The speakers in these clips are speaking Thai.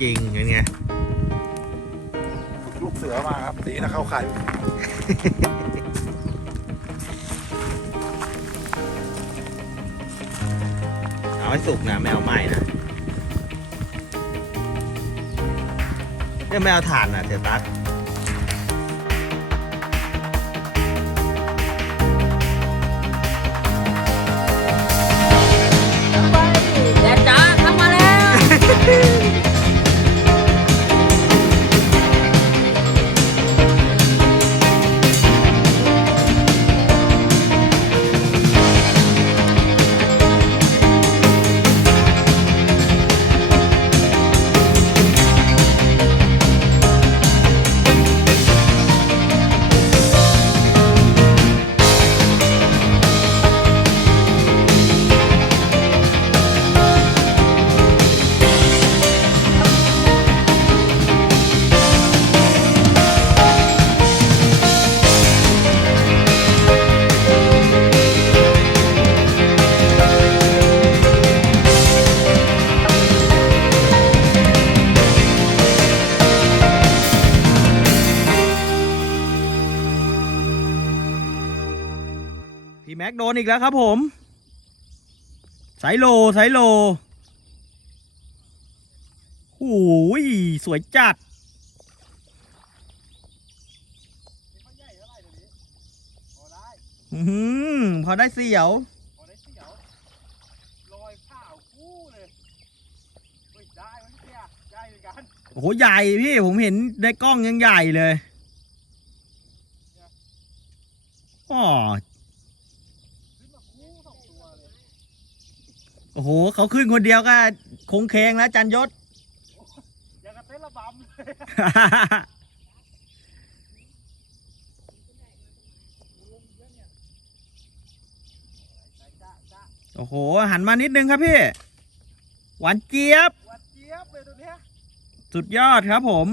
จริงเป็นไงฝึกลูกเสือมาครับตีนะเข้าไข่เอาให้สุกนะไม่เอาไหม้นะเนี่ยไม่เอาถ่านนะเสียตั๊ก โดนอีกแล้วครับผมสายโลสายโลโอ้ยสวยจัด อืมพอได้เสียวพอได้เสียวลอยข้าวคู่เลยเฮ้ยได้มันเสียได้เหมือนกันโอ้โหใหญ่พี่ ผมเห็นในกล้องยังใหญ่เลยอ๋อ ขึ้นมาคู่สองตัวเลย โอ้โหเขาขึ้นคนเดียวก็คงเคงแล้วจันยศอย่างกับเต้นระบำเลยจ้าจ้าโอ้โห หันมานิดนึงครับพี่ หวานเจี๊ยบ หวัดเจี๊ยบเลยตัวเนี้ยสุดยอดครับผม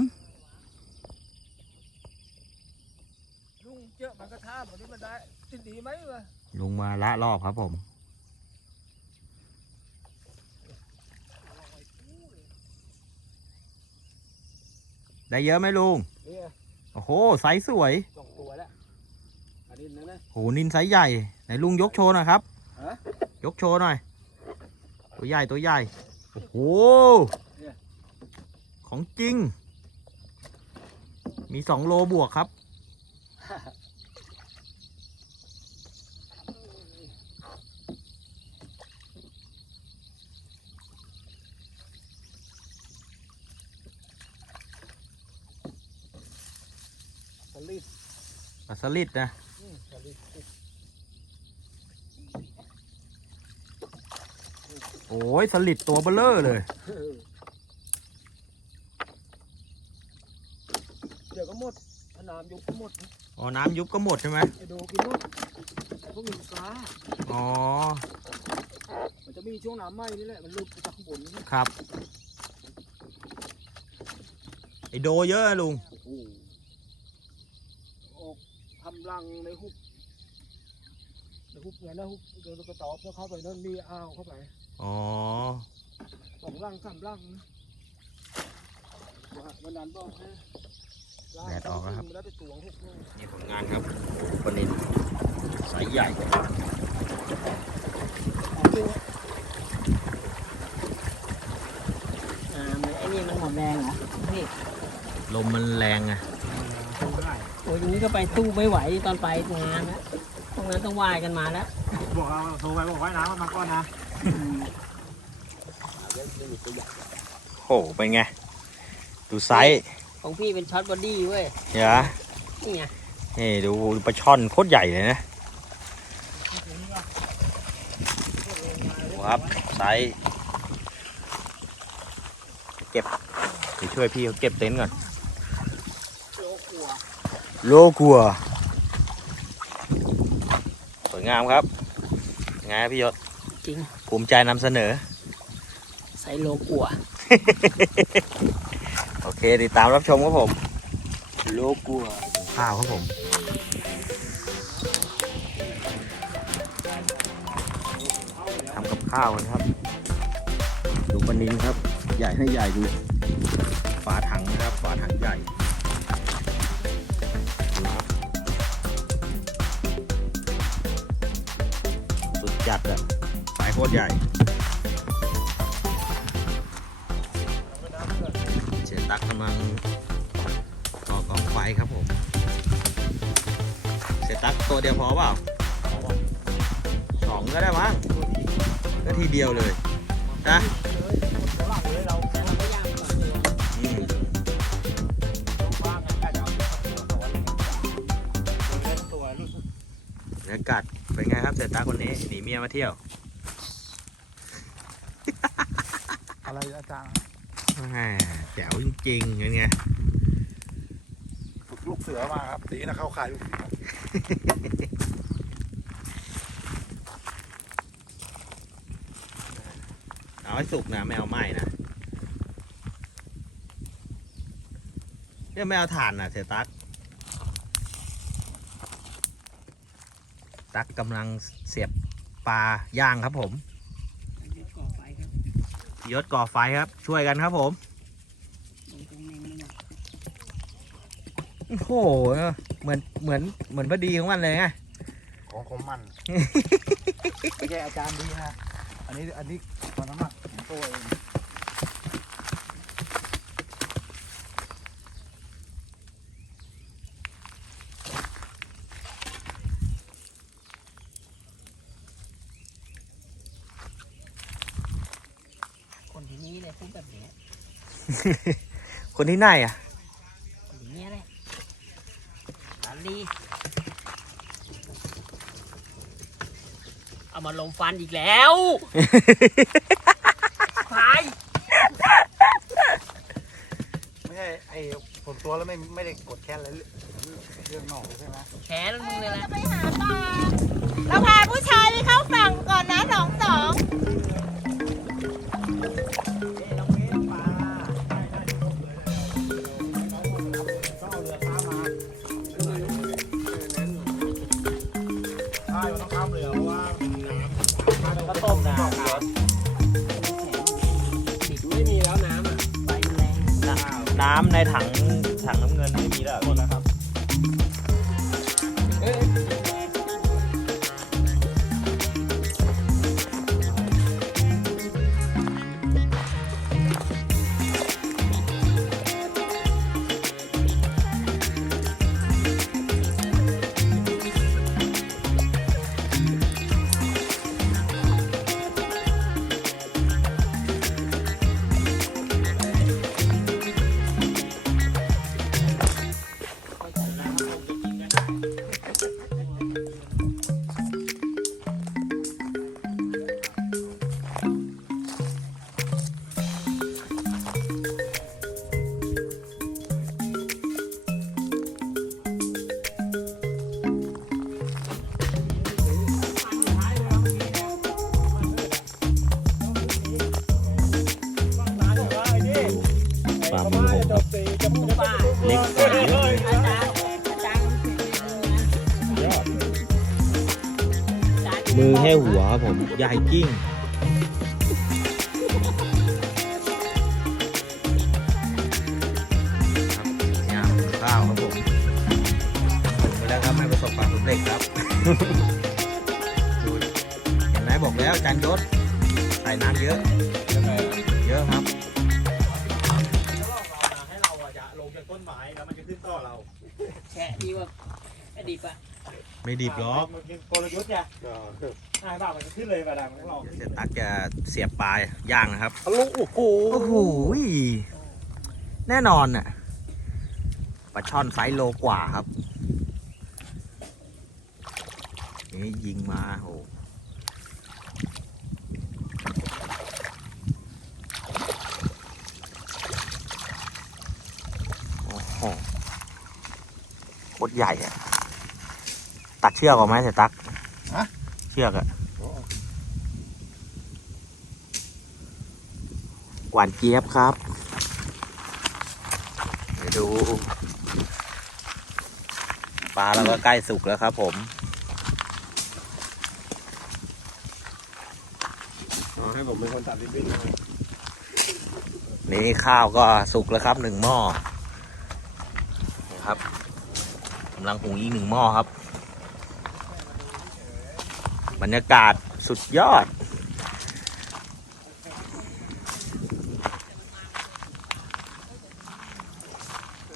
ลุงเจอมันกระทาวันนี้มันได้ติดดีไหมวะลุงมาละรอบครับผม ได้เยอะไหมลุงเนี่ยโอ้โหไซส์สวยสองตัวแล้วอันนี้นะนะ โหนินไซส์ใหญ่ไหนลุงยกโชว์หน่อยครับฮะ ยกโชว์หน่อย ตัวใหญ่ตัวใหญ่โอ้โหของจริง มีสองโลบวกครับ ลาสลิดนะอืมสลิดโอ้ยสลิดตัวเบลเลอร์เลยเออเดี๋ยวก็หมดถ้าน้ำยุบก็หมดนะอ๋อน้ำยุบก็หมดใช่ไหมไอโดกินหมดพวกมีปลาอ๋อมันจะมีช่วงน้ำไหม้นี่แหละมันหลุดไปจากข้างบนนี่ครับไอโดเยอะอะลุง โอ้โหออก ทำรังในหุบในหุบไงนะหุบเดินกระตอบแล้วเข้าไปนั่นมีอ่าวเข้าไปอ๋อสองรังสามรังนะวันนั้นบอกนะแดดออกแล้วครับมันได้ไปตวงหกลูกนี่ผลงานครับปลานินสายใหญ่อ่ามันไอ้นี่มันหมดแรงเหรอนี่ลมมันแรงอะโอ้ยอย่าง นี้ก็ไปสู้ไม่ไหวตอนไปงานนะตรงนั้นต้องว่ายกันมาแล้วบอกเราโทรไปบอกว่ายน้ำมันมาก่อนนะโหเป็นไง ดูไซส์ของพี่เป็นช็อตบอดี้เว้ยเดี๋ยวนี่ไงนี่ดูปลาช่อนโคตรใหญ่เลยนะดูครับไซส์เก็บไปช่วยพี่เขาเก็บเต็นท์ก่อนโลกลัว โลกัวสวยงามครับไงครับพี่ยศจริง ภูมิใจนำเสนอใส่โลกลัว โอเค ติดตามรับชมครับผม โลกัวข้าวครับผม ทำกับข้าวกันครับ ดูปลานินครับ ใหญ่ให้ใหญ่ดู ฝาถังนะครับ ฝาถังใหญ่ จัดอะสายโคตรใหญ่เชยตักกำลังก่อกองไฟครับผมเชยตักตัวเดียวพอเปล่าสองก็ได้มั้งก็ทีเดียวเลยนะตัวหลังเลยเราแต่เราไม่ย่างก่อนเลยอืมว่างกันก็จะ เอาเยอะกว่าตัวเล่นตัวลูกบรรยากาศเป็นไงครับเชยตักคนนี้หนีเมียมาเที่ยว อะไรอาจารย์แหม่แจ๋วจริงๆเป็นไงฝึกลูกเสือมาครับสีนะเข้าขายลูกเสือเอาให้สุกนะไม่เอาไหม้นะเนี่ยไม่เอาถ่านนะเชยตัก ตักกำลังเสียบปลาย่างครับผมเดี๋ยวก่อไฟครับยศก่อไฟครับ ช่วยกันครับผมลงตรงนี้นี่นะโอ้โห เหมือนเหมือนเหมือนพอดีของมันเลยไง ของของมัน ไม่ใช่อาจารย์ดีนะ อันนี้อันนี้มันน้ำหนักของตัวเอง คนที่นี่เลยพูดแบบเนี้ย คนที่ไหนอะคนที่เนี้ยเลยสาลีเอามาลงฟันอีกแล้วพายไม่ใช่ไอ้ผลตัวแล้วไม่ไม่ได้กดแค่อะไรเรื่องนอกใช่ไหมแขนมึงเลยนะจะไปหาปลาเราพาผู้ชายไปเข้าฝั่งก่อนนะหนองสอง ต้องข้ามเรือเพราะว่าน้ำก็ต้มน้ำไม่มีแล้วน้ำอะน้ำในถังถังน้ำเงินไม่มีแล้วหมดแล้วครับ ค่หัวครับผมใหญ่จริงครับยามข้าวครับผมถึงไปแล้วครับไม่ประสบความสำเร็จครับดูเห็นไหมบอกแล้วจานยศใส่น้ำเยอะ เยอะครับให้เราอะจะลงจากต้นไม้แล้วมันจะขึ้นต่อเรา แฉะดีกว่าไอ้ดิบอะ ไม่ดิบหรอกมันเป็นกลยุทธ์ไงใช่ป่ะมันจะขึ้นเลยป่ะดังของเราเดี๋ยวเสียตักจะเสียบปลายย่างนะครับทะลุโอ้โหโอ้โหแน่นอนน่ะปลาช่อนไซส์โลกว่าครับนี่ยิงมาโอ้โหโอ้โหโคตรใหญ่อะ ตัดเชือกออกไหมเสียตักเชือกอะหวานเจี๊ยบครับเดี๋ยวดู ปลาเราก็ใกล้สุกแล้วครับผมให้ผมเป็นคนตัดริบบิ้นนี่ข้าวก็สุกแล้วครับหนึ่งหม้อนะครับกำลังหุงอีกหนึ่งหม้อครับ บรรยากาศสุดยอด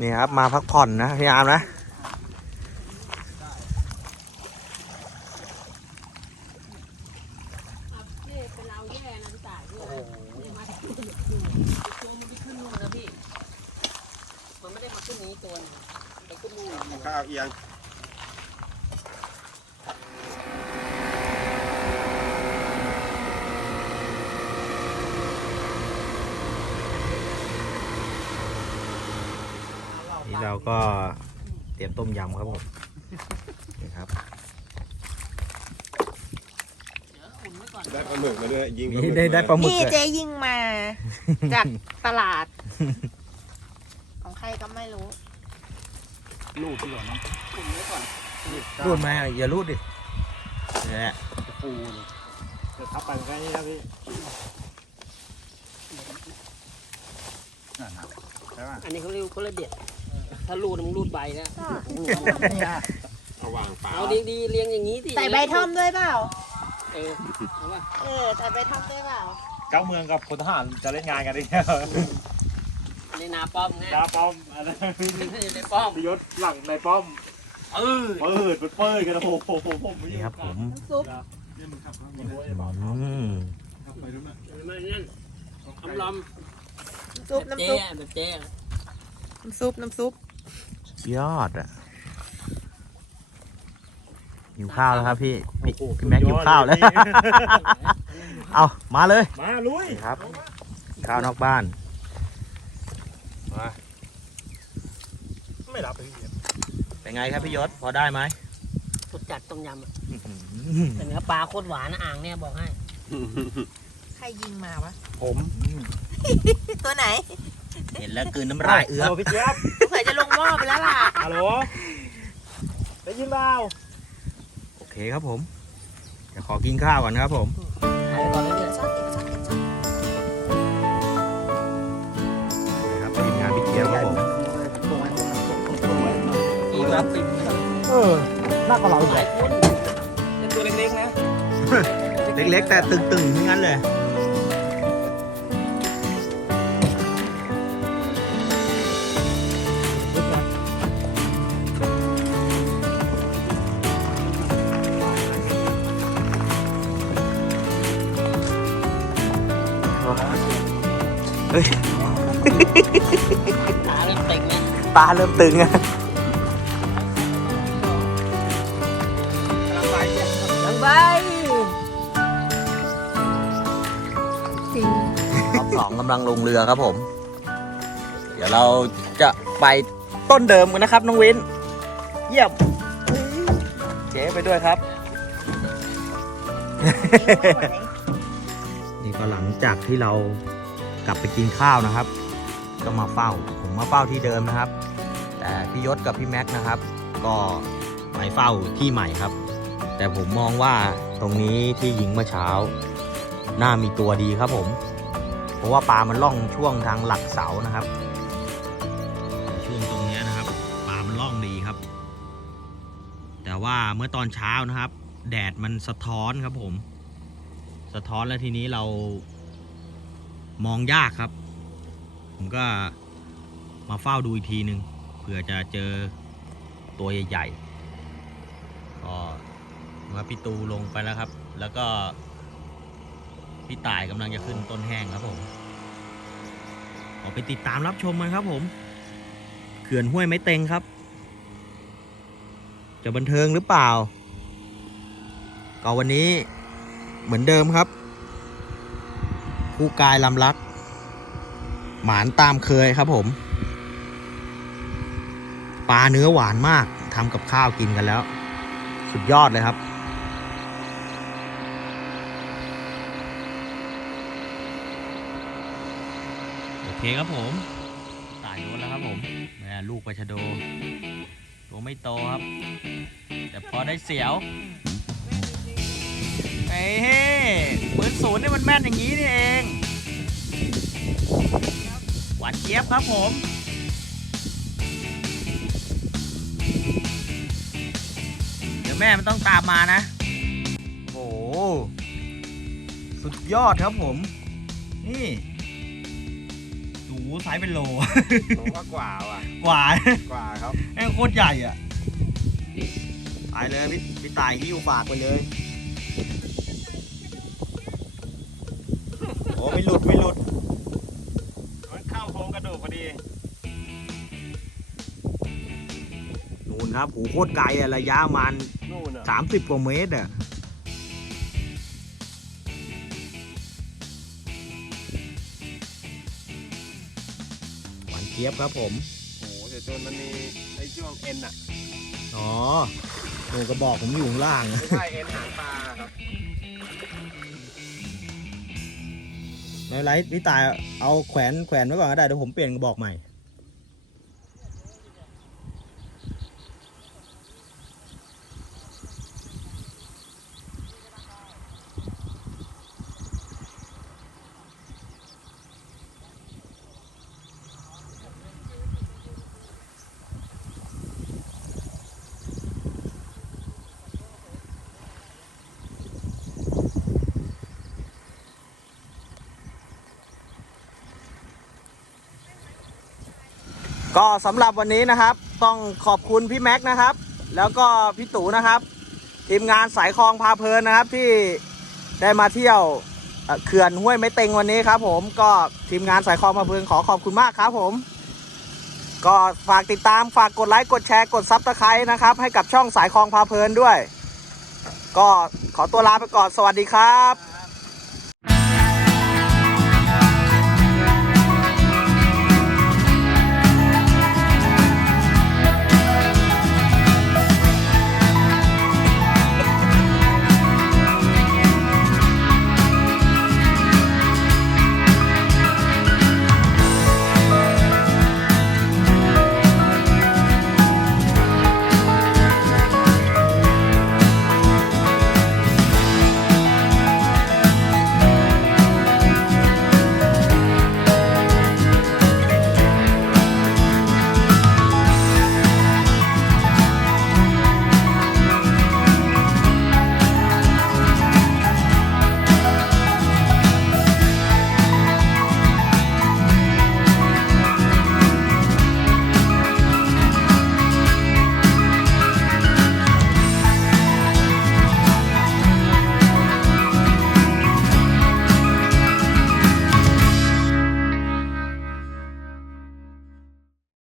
นี่ครับ มาพักผ่อนนะพี่อาร์มนะ นี่เป็นเราแย่นะพี่ต่ายด้วยนะนี่มาตัวมันไปขึ้นนู่นนะพี่ มันไม่ได้มาขึ้นนี้ตัวนึงไปขึ้นนู่น ข้าวเอียง นี่ เราก็เตรียมต้มยำครับผมนี่ครับเดี๋ยวอุ่นไว้ก่อนได้ปลาหมึกมาด้วยยิงนี่ได้ได้ปลาหมึกนี่เลยเจ๊ยิงมา จากตลาด ของใครก็ไม่รู้ ลูกที่หรอน้องอุ่นไว้ก่อนรูดไหมอย่ารูดดินี่แหละจะฟูเลยจะทับไปแค่นี้นะพี่นั่นนะใช่ป่ะอันนี้เขาเรียกเขาเรียกเด็ด ถ้ารูดมึงรูดใบนะเอาวางปลาเอาดีดีๆเลี้ยงอย่างนี้สิใส่ใบท่อมด้วยเปล่า เออเอาป่ะเออใส่ใบท่อมด้วยเปล่า เก้าเมืองกับพลทหารจะเล่นงานกันได้เนี่ยอันนี้นาป้อมไงดาป้อมอะไรในป้อมพิยศหลังในป้อมเออเปิดเปิดเปิดกันโอ้โหผมนี่ครับผมซุปอืมไม่นั่นคำลอมน้ำซุปแบบน้ำเจ๊ซุปอะแบบเจ๊อะ น้ำซุป น้ำซุป ยอดอะหิวข้าวแล้วครับพี่พี่พี่แม็กหิวข้าวแล้วเอามาเลยมาลุยนี่ครับ ข้าวนอกบ้านมาไม่รับเลยเป็นไงครับพี่ยศพอได้ไหมสุดจัดต้มยำอะอื้อหือแต่เนื้อปลาโคตรหวานนะอ่างเนี่ยบอกให้ ใครยิงมาวะ ผม ตัวไหน เห็นแล้วกลืนน้ำลายเอื้อพี่เจี๊ยบสงสัยจะลงหม้อไปแล้วล่ะฮัลโหลได้ยินเปล่าโอเคครับผมเดี๋ยวขอกินข้าวก่อนนะครับผมถ่ายไปก่อนเลยเนี่ยชอบกินชอบกินชอบกินนี่ครับทีมงานพี่เกียวครับผมอีกแล้วปิดเออน่ากว่าเราอีกหลายคนเป็นตัวเล็กๆนะ เล็กๆแต่ตึงๆทั้งนั้นเลย เฮ้ยขาเริ่มเต็งแล้วตาเริ่มตึงอะยังใบรอบสองกำลังลงเรือครับผม เดี๋ยวเราจะไปต้นเดิมกันนะครับน้องวิน เยี่ยมเจ๊ไปด้วยครับ นี่ก็หลังจากที่เรากลับไปกินข้าวนะครับ ก็มาเฝ้าผมมาเฝ้าที่เดิมนะครับ แต่พี่ยศกับพี่แม็กซ์นะครับ ก็ไปเฝ้าที่ใหม่ครับ แต่ผมมองว่าตรงนี้ที่ยิงเมื่อเช้า น่ามีตัวดีครับผมเพราะว่าปลามันล่องช่วงทางหลักเสานะครับ ช่วงตรงนี้นะครับปลามันล่องดีครับ แต่ว่าเมื่อตอนเช้านะครับ แดดมันสะท้อนครับผม สะท้อนแล้วทีนี้เรามองยากครับ ผมก็มาเฝ้าดูอีกทีหนึ่งเผื่อจะเจอตัวใหญ่ๆก็มื่อพี่ตูลงไปแล้วครับ แล้วก็พี่ต่ายกำลังจะขึ้นต้นแห้งครับผมออไปติดตามรับชมกันครับผม เขื่อนห้วยไม้เต็งครับ จะบันเทิงหรือเปล่า ก็วันนี้ เหมือนเดิมครับ คู่กายลำลัก หมานตามเคยครับผม ปลาเนื้อหวานมากทำกับข้าวกินกันแล้ว สุดยอดเลยครับโอเคครับผมตายโดนแล้วครับผมแม่ลูกปลาชะโด ตัวไม่โตครับ แต่พอได้เสียว เฮ้ยเหมือนศูนย์นี่มันแม่นอย่างนี้นี่เองานเจี๊ยบครับผมเดี๋ยวแม่มันต้องตามมานะ โอ้โหสุดยอดครับผม นี่ ดูไซส์เป็นโลผมก็กว่าว่ะ กว่า กว่าครับแม่งโคตรใหญ่อะไปเลยพี่พี่ตายหิ้วฝากไปเลย อ้ไม่หลุดไม่หลุด มันเข้าโครงกระดูกพอดี นู่นครับหูโคตรไกลอะระยะประมันนู่นอะสามสิบกว่าเมตรอะหวานเจี๊ยบครับผม โอ้โหเดี๋ยวจนมันมีไอ้ช่วงเอ็นอะอ๋อโอ้กระบอกผมอยู่ข้างล่าง ไม่ใช่เอ็นหางปลาครับ ไม่เป็นไรพี่ตายเอาแขวนแขวนไว้ก่อนก็ได้เดี๋ยวผมเปลี่ยนกระบอกใหม่ ก็สำหรับวันนี้นะครับ ต้องขอบคุณพี่แม็กซ์นะครับ แล้วก็พี่ตู่นะครับ ทีมงานสายคลองพาเพลินนะครับที่ได้มาเที่ยวเอ่อเขื่อนห้วยไม้เต็งวันนี้ครับ ผมก็ทีมงานสายคลองพาเพลินขอขอบคุณมากครับผม ก็ฝากติดตามฝากกดไลค์กดแชร์กดซับสไครต์นะครับ ให้กับช่องสายคลองพาเพลินด้วย ก็ขอตัวลาไปก่อนสวัสดีครับ